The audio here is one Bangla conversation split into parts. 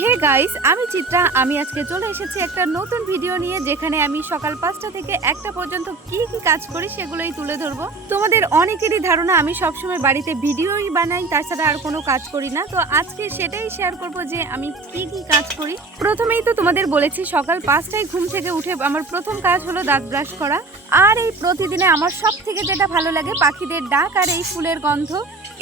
হে গাইস, আমি চিত্রা। আমি আজকে চলে এসেছি একটা নতুন ভিডিও নিয়ে, যেখানে আমি সকাল 5টা থেকে 1টা পর্যন্ত কি কি কাজ করি সেগুলোই তুলে ধরবো। তোমাদের অনেকেরই ধারণা আমি সবসময় বাড়িতে ভিডিওই বানাই, তাছাড়া আর কোনো কাজ করি না। তো আজকে সেটাই শেয়ার করব যে আমি কি কি কাজ করি। প্রথমেই তো তোমাদের বলেছি, সকাল 5টায় ঘুম থেকে উঠে আমার প্রথম কাজ হলো দাঁত ব্রাশ করা। আর এই প্রতিদিনে আমার সব থেকে যেটা ভালো লাগে, পাখিদের ডাক আর এই ফুলের গন্ধ।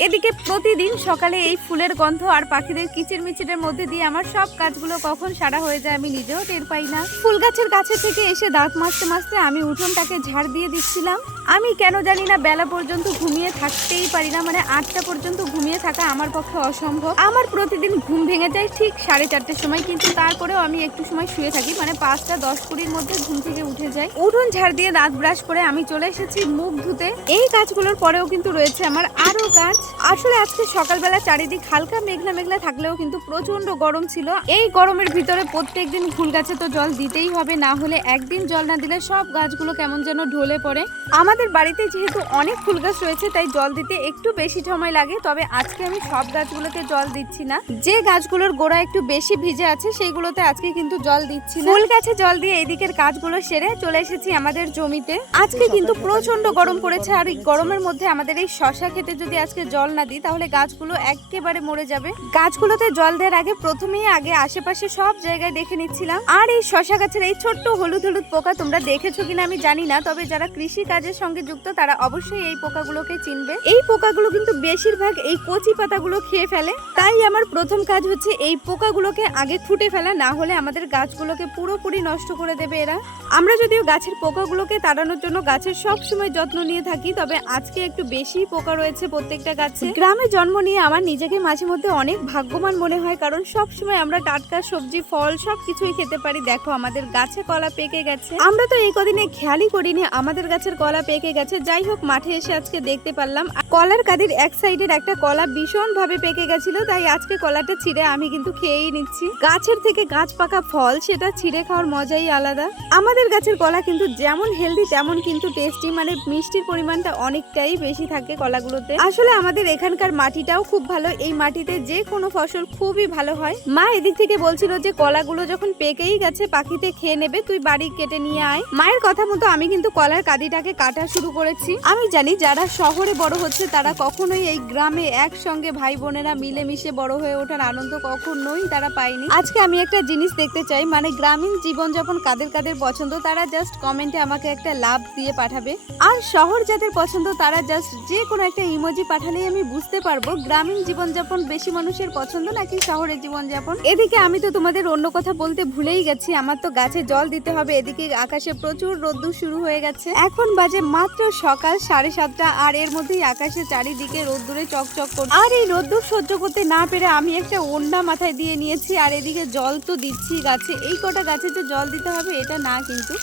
এদিকে প্রতিদিন সকালে এই ফুলের গন্ধ আর পাখিদের কিচিরমিচিরের মধ্যে দিয়ে আমার সব কাজগুলো কখন সারা হয়ে যায় আমি নিজেও টের পাই না। ফুল গাছের কাছে থেকে এসে দাঁত মাজতে মাজতে আমি উঠোনটাকে ঝাড় দিয়ে দিচ্ছিলাম। আমি কেন জানি না বেলা পর্যন্ত ঘুমিয়ে থাকতেই পারি না, মানে 8টা পর্যন্ত ঘুমিয়ে থাকা আমার পক্ষে অসম্ভব। আমার প্রতিদিন ঘুম ভেঙে যায় ঠিক 4:30টার সময়, কিন্তু তারপরেও আমি একটু সময় শুয়ে থাকি, মানে 5টা 10-20-র মধ্যে ঘুম থেকে উঠে যাই। উঠোন ঝাড় দিয়ে দাঁত ব্রাশ করে আমি চলে এসেছি মুখ ধুতে। এই কাজগুলোর পরেও কিন্তু রয়েছে আমার আরো কাজ। আসলে আজকে সকালবেলা চারিদিক হালকা মেঘলা মেঘলা থাকলেও কিন্তু প্রচন্ড গরম ছিল। এই গরমের ভিতরে প্রত্যেকদিন ফুল গাছে তো জল দিতেই হবে, না হলে একদিন জল না দিলে সব গাছগুলো কেমন যেন ঢলে পড়ে। আমাদের বাড়িতে যেহেতু অনেক ফুল গাছ রয়েছে, তাই জল দিতে একটু বেশি সময় লাগে। তবে আজকে আমি সব গাছগুলোতে জল দিচ্ছি না, যে গাছগুলোর গোড়া একটু বেশি ভিজে আছে সেইগুলোতে আজকে কিন্তু জল দিচ্ছি না। ফুল গাছে জল দিয়ে এদিকের কাজগুলো সেরে চলে এসেছি আমাদের জমিতে। আজকে কিন্তু প্রচন্ড গরম পড়েছে, আর এই গরমের মধ্যে আমাদের এই শশা খেতে যদি আজকে জল না দিই তাহলে গাছগুলো একেবারে মরে যাবে। গাছগুলোতে জল দেওয়ার আগে প্রথমেই আশেপাশে সব জায়গায় দেখে নিচ্ছিলাম। আর এই শশা গাছের এই ছোট্ট হলুদ হলুদ পোকা তোমরা দেখেছো কিনা আমি জানি না, তবে যারা কৃষি কাজের সঙ্গে যুক্ত তারা অবশ্যই এই পোকাগুলোকে চিনবে। এই পোকাগুলো কিন্তু বেশিরভাগ এই কচি পাতাগুলো খেয়ে ফেলে, তাই আমার প্রথম কাজ হচ্ছে এই পোকাগুলোকে আগে ফুটে ফেলা, না হলে আমাদের গাছগুলোকে পুরোপুরি নষ্ট করে দেবে এরা। আমরা যদিও গাছের পোকাগুলোকে তাড়ানোর জন্য গাছের সব সময় যত্ন নিয়ে থাকি, তবে আজকে একটু বেশি পোকা রয়েছে প্রত্যেকটা গাছে। গ্রামে জন্ম নিয়ে আমার নিজেকে মাঝে মধ্যে অনেক ভাগ্যবান মনে হয়, কারণ সব সময় আমরা টাটকা সবজি ফল সবকিছুই খেতে পারি। দেখো আমাদের গাছে কলা পেকে গেছে, আমরা তো এই কদিনে খেয়ালই করিনি আমাদের গাছের কলা পেকে গেছে। যাই হোক, মাঠে এসে আজকে দেখতে পারলাম কলার কাঁদির এক সাইডের একটা কলা ভীষণ ভাবে পেকে গেছিল, তাই আজকে কলাটা ছিঁড়ে আমি কিন্তু খেয়েই নিচ্ছি। গাছের থেকে গাছ পাকা ফল, সেটা ছিঁড়ে খাওয়ার মজাই আলাদা। আমাদের গাছের কলা কিন্তু যেমন হেলদি তেমন কিন্তু টেস্টি, মানে মিষ্টির পরিমাণটা অনেকটাই বেশি থাকে কলাগুলোতে। আসলে আমাদের এখানকার মাটিটাও খুব ভালো, এই মাটিতে যে কোনো ফসল খুবই ভালো হয়। মা এদিক থেকে বলছিল যে কলাগুলো যখন পেকেই গেছে পাখিতে খেয়ে নেবে, তুই বাড়ি কেটে নিয়ে আয়। মায়ের কথা মতো আমি কিন্তু কলার কাঁদিটাকে কাটা শুরু করেছি। আমি জানি যারা শহরে বড় হচ্ছে তারা কখনোই এই গ্রামে একসঙ্গে ভাই বোনেরা মিলেমিশে বড় হয়ে ওঠার আনন্দ কখনোই তারা পায়নি। আজকে আমি একটা জিনিস দেখতে চাই, মানে গ্রামীণ জীবনযাপন কাদের কাদের পছন্দ তারা জাস্ট কমেন্টে আমাকে একটা লাভ দিয়ে পাঠাবে। আর শহর যাদের পছন্দ তারা জাস্ট যে কোনো একটা ইমোজি পাঠালেই আমি বুঝতে পারবো গ্রামীণ জীবনযাপন বেশি মানুষের পছন্দ নাকি শহরের জীবনযাপন। এদিকে আমি তো তোমাদের অন্য কথা বলতে ভুলেই গেছি, আমার তো গাছে জল দিতে হবে। এদিকে আকাশে প্রচুর রোদ্দুর শুরু হয়ে গেছে, এখন বাজে মাত্র সকাল 7:30, আর এর মধ্যেই আকাশে চারিদিকে রোদ্দুরে চকচক করছে। আর এই রোদ্দুর সহ্য করতে না পেরে আমি একটা ওড়না মাথায় দিয়ে নিয়েছি, আর এদিকে জল তো দিচ্ছি গাছে। এই কটা গাছে যে জল দিতে হবে এটা না, কিন্তু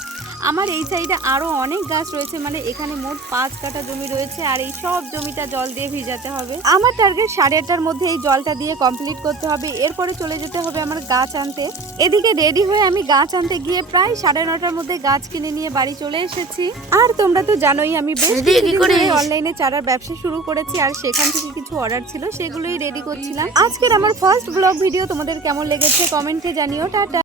আমার এই সাইডে আরো অনেক গাছ রয়েছে, মানে এখানে মোট 5 কাঠা জমি রয়েছে, আর এই সব জমিটা জল দিয়ে ভিজাতে হবে। আমার টার্গেট 8:30টার মধ্যে এই জলটা দিয়ে কমপ্লিট করতে হবে, এরপরে চলে যেতে হবে আমার গাছ আনতে। এদিকে রেডি হয়ে আমি গাছ আনতে গিয়ে প্রায় 9:30টার মধ্যে গাছ কিনে নিয়ে বাড়ি চলে এসেছি। আর তোমরা তো জানোই আমি বেশ অনলাইনে চারার ব্যবসা শুরু করেছি, আর সেখান থেকে কিছু অর্ডার ছিল সেগুলোই রেডি করছিলাম। আজকের আমার ফার্স্ট ব্লগ ভিডিও তোমাদের কেমন লেগেছে কমেন্টে জানিও। টাটা।